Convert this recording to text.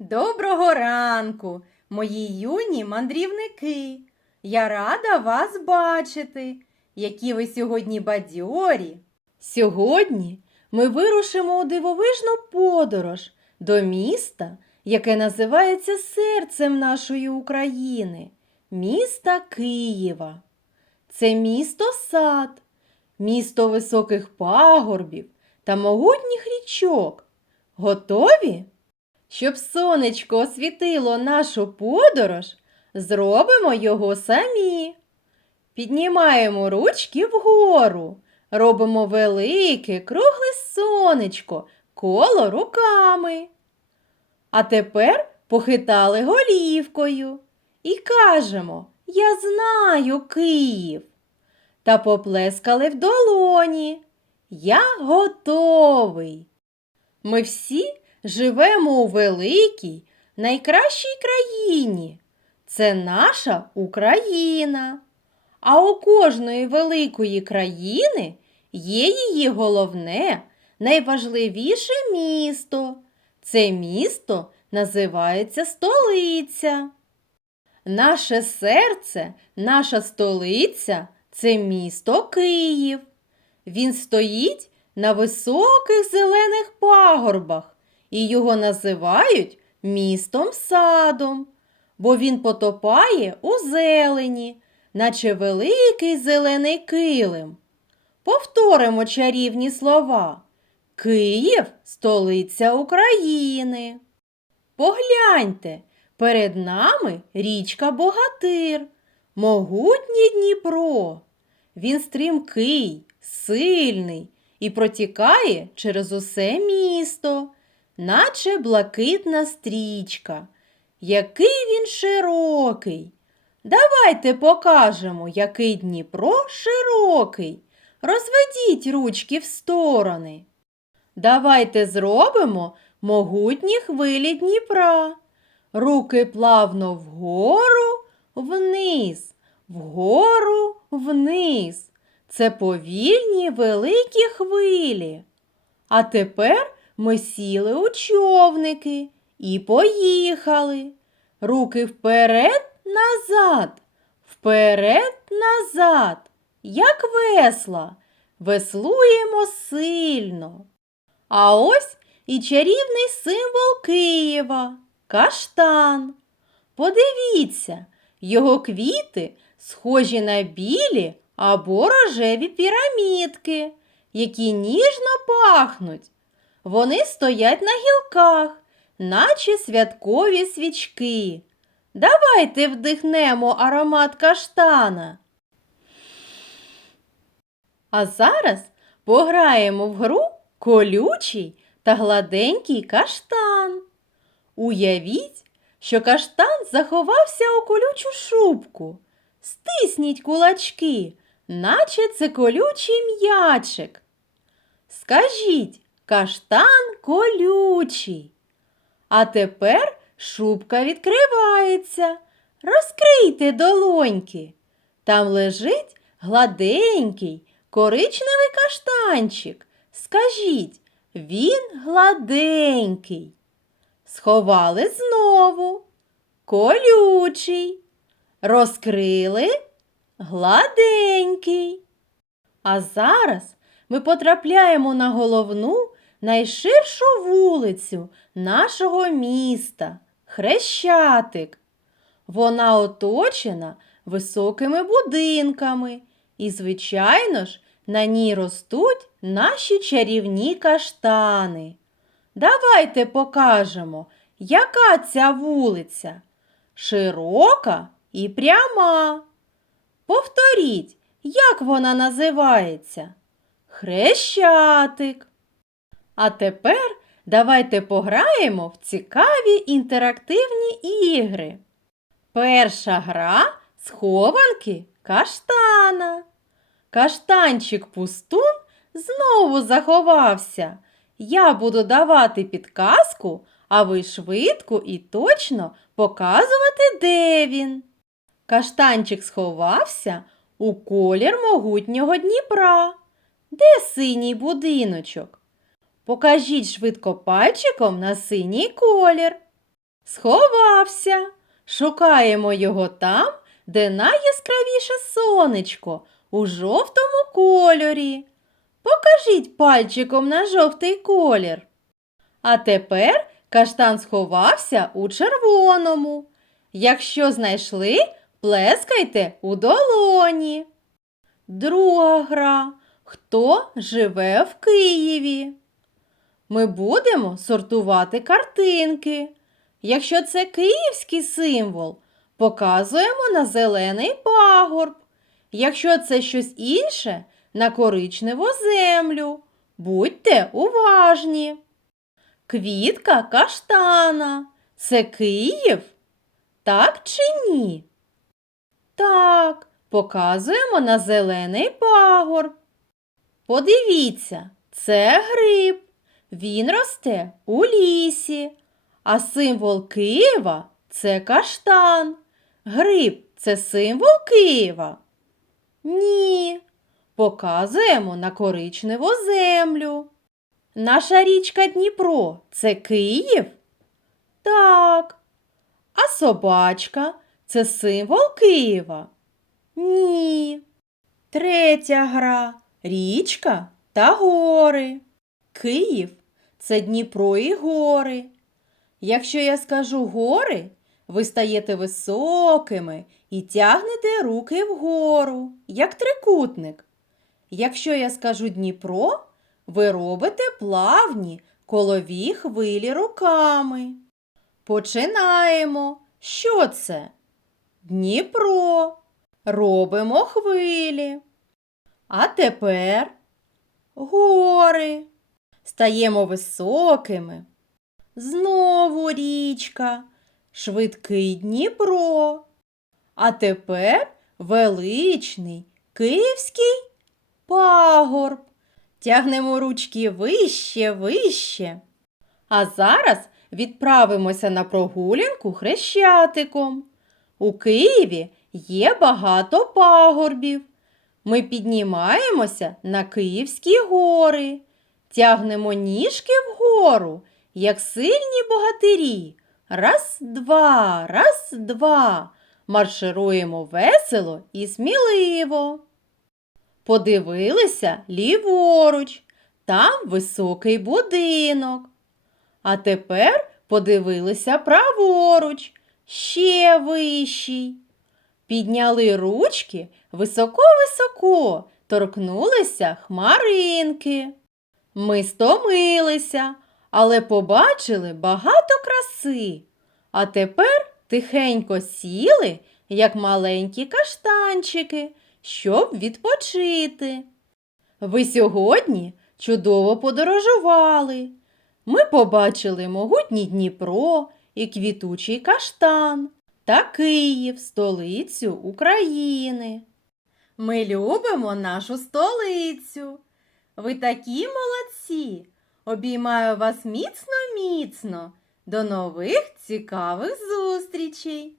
Доброго ранку, мої юні мандрівники. Я рада вас бачити, які ви сьогодні бадьорі. Сьогодні ми вирушимо у дивовижну подорож до міста, яке називається серцем нашої України, міста Києва. Це місто сад, місто високих пагорбів та могутніх річок. Готові? Щоб сонечко освітило нашу подорож, зробимо його самі. Піднімаємо ручки вгору, робимо велике, кругле сонечко, коло руками. А тепер похитали голівкою і кажемо Я знаю Київ. Та поплескали в долоні. Я готовий. Ми всі живемо у великій, найкращій країні. Це наша Україна. А у кожної великої країни є її головне, найважливіше місто. Це місто називається столиця. Наше серце, наша столиця це місто Київ. Він стоїть на високих зелених пагорбах, і його називають містом садом, бо він потопає у зелені, наче великий зелений килим. Повторимо чарівні слова. Київ столиця України. Погляньте, перед нами річка Богатир, могутній Дніпро. Він стрімкий, сильний і протікає через усе місто, наче блакитна стрічка. Який він широкий. Давайте покажемо, який Дніпро широкий. Розведіть ручки в сторони. Давайте зробимо могутні хвилі Дніпра. Руки плавно вгору, вниз, вгору, вниз. Це повільні великі хвилі. А тепер ми сіли у човники і поїхали. Руки вперед, назад, вперед, назад, як весла. Веслуємо сильно. А ось і чарівний символ Києва каштан. Подивіться, його квіти схожі на білі або рожеві пірамідки, які ніжно пахнуть. Вони стоять на гілках, наче святкові свічки. Давайте вдихнемо аромат каштана. А зараз пограємо в гру колючий та гладенький каштан. Уявіть, що каштан заховався у колючу шубку. Стисніть кулачки, наче це колючий м'ячик. Скажіть, каштан колючий. А тепер шубка відкривається. Розкрийте долоньки. Там лежить гладенький, коричневий каштанчик. Скажіть, він гладенький. Сховали знову. Колючий. Розкрили гладенький. А зараз ми потрапляємо на головну найширшу вулицю нашого міста Хрещатик. Вона оточена високими будинками, і, звичайно ж, на ній ростуть наші чарівні каштани. Давайте покажемо, яка ця вулиця. Широка і пряма. Повторіть, як вона називається? Хрещатик. А тепер давайте пограємо в цікаві інтерактивні ігри. Перша гра схованки каштана. Каштанчик пустун знову заховався. Я буду давати підказку, а ви швидко і точно показувати, де він. Каштанчик сховався у колір могутнього Дніпра. Де синій будиночок? Покажіть швидко пальчиком на синій колір. Сховався. Шукаємо його там, де найяскравіше сонечко у жовтому кольорі. Покажіть пальчиком на жовтий колір. А тепер каштан сховався у червоному. Якщо знайшли, плескайте у долоні. Друга гра. Хто живе в Києві? Ми будемо сортувати картинки. Якщо це київський символ, показуємо на зелений пагорб. Якщо це щось інше, на коричневу землю. Будьте уважні. Квітка каштана. Це Київ? Так чи ні? Так, показуємо на зелений пагорб. Подивіться, це гриб. Він росте у лісі, а символ Києва це каштан. Гриб це символ Києва? Ні. Показуємо на коричневу землю. Наша річка Дніпро це Київ? Так. А собачка це символ Києва? Ні. Третя гра річка та гори. Київ це Дніпро і гори. Якщо я скажу гори, ви стаєте високими і тягнете руки вгору, як трикутник. Якщо я скажу Дніпро, ви робите плавні колові хвилі руками. Починаємо. Що це? Дніпро. Робимо хвилі. А тепер гори. Стаємо високими. Знову річка, швидкий Дніпро. А тепер величний київський пагорб. Тягнемо ручки вище, вище. А зараз відправимося на прогулянку хрещатиком. У Києві є багато пагорбів. Ми піднімаємося на Київські гори, тягнемо ніжки вгору, як сильні богатирі. Раз, два, раз, два. Маршируємо весело і сміливо. Подивилися ліворуч, там високий будинок. А тепер подивилися праворуч, ще вищий. Підняли ручки високо-високо, торкнулися хмаринки. Ми стомилися, але побачили багато краси. А тепер тихенько сіли, як маленькі каштанчики, щоб відпочити. Ви сьогодні чудово подорожували. Ми побачили могутній Дніпро і квітучий каштан та Київ, столицю України. Ми любимо нашу столицю. Ви такі молодці. Обіймаю вас міцно-міцно. До нових цікавих зустрічей!